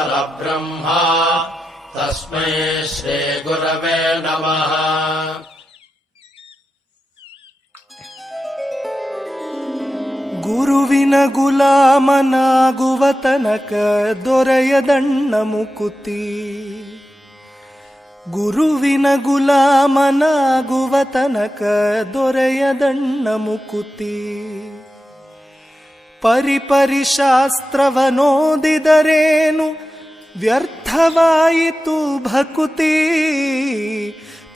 परब्रह्म तस्मै श्रीगुरवे नमः। ಗುರುವಿನ ಗುಲಾಮನಾಗುವ ತನಕ ದೊರೆಯದಣ್ಣ ಮುಕುತಿ. ಗುರುವಿನ ಗುಲಾಮನಾಗುವ ತನಕ ದೊರೆಯದಣ್ಣ ಮುಕುತಿ. ಪರಿಪರಿಶಾಸ್ತ್ರವನೋದಿದರೇನು ವ್ಯರ್ಥವಾಯಿತು ಭಕುತಿ.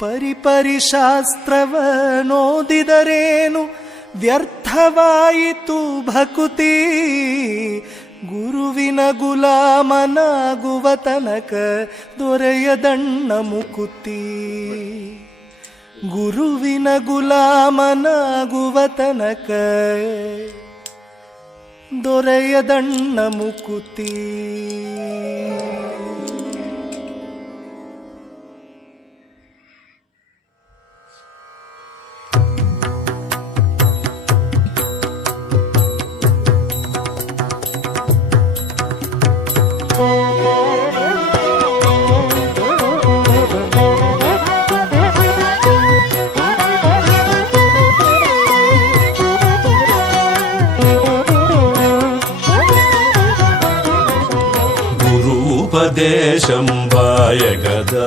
ಪರಿಪರಿಶಾಸ್ತ್ರವನೋದಿದರೇನು ವ್ಯರ್ಥವಾಯಿತು ಭಕುತಿ. ಗುರುವಿನ ಗುಲಾಮನಾಗುವ ತನಕ ದೊರೆಯದಣ್ಣ ಮುಕುತಿ. ಗುರುವಿನ ಗುಲಾಮನಾಗುವ ತನಕ ದೊರೆಯದಣ್ಣ ಮುಕುತಿ. గురూపదేశం వాయగదా.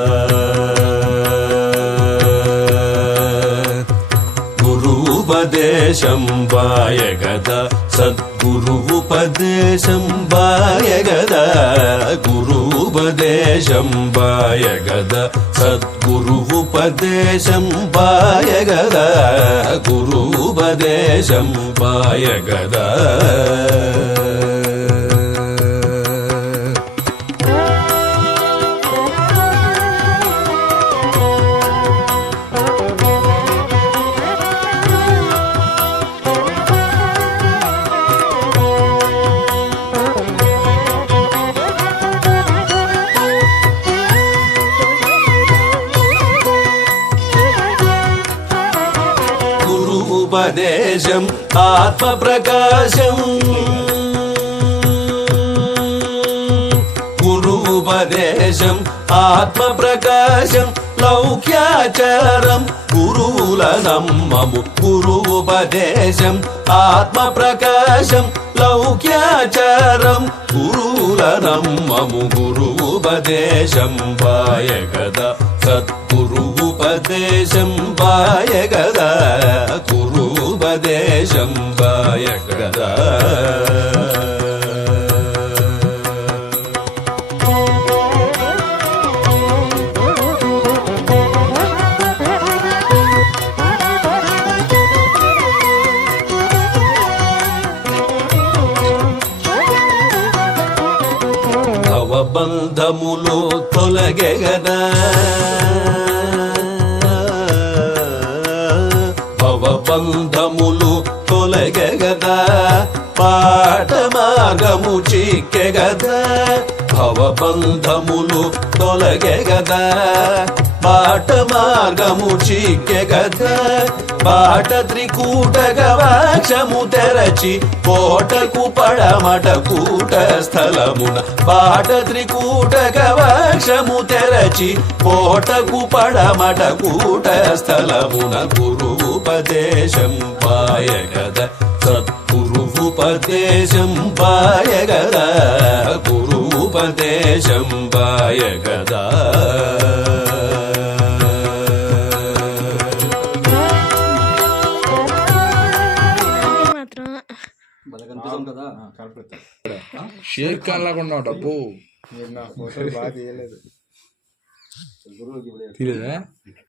గురూపదేశం వాయగదా. సద్గురుపదేశం వాయగదా. గురూపదేశం వాయగదా. సద్గురుపదేశం వాయగదా. గురూపదేశం వాయగదా. గురూపదేశం ఆత్మ ప్రకాశం. గురూపదేశం ఆత్మ ప్రకాశం లౌక్యాచారం గురువుల నమ్మము. గురూపదేశం ఆత్మ ప్రకాశం లౌక్యాచారం గురువుల నమ్మము. గురూపదేశం వాయగదా. సద్గురూపదేశం వాయగదా. గురూపదేశం వాయగదా. భవబంధములు తొలగెగదా. భవబంధములు తొలగెగదా. పాట మార్గము చిక్కెగదా. భవబంధములు తొలగెగదా. పాట మార్గము చిక్కెగదా. బాట త్రికూట గవాక్షము తెరచి కోటకు పడమట కూట స్థలమున. బాట త్రికూట గవాక్షము తెరచి కోటకు పడమట కూట స్థలమున. గురూపదేశం వాయగదా. సద్గురూపదేశం వాయగదా. గురూపదేశం వాయగదా. షేర్ ఖాన్ లాగా ఉన్నావు డబ్బు నా ఫోటో బాగా తీయలేదు. తీయలేదా?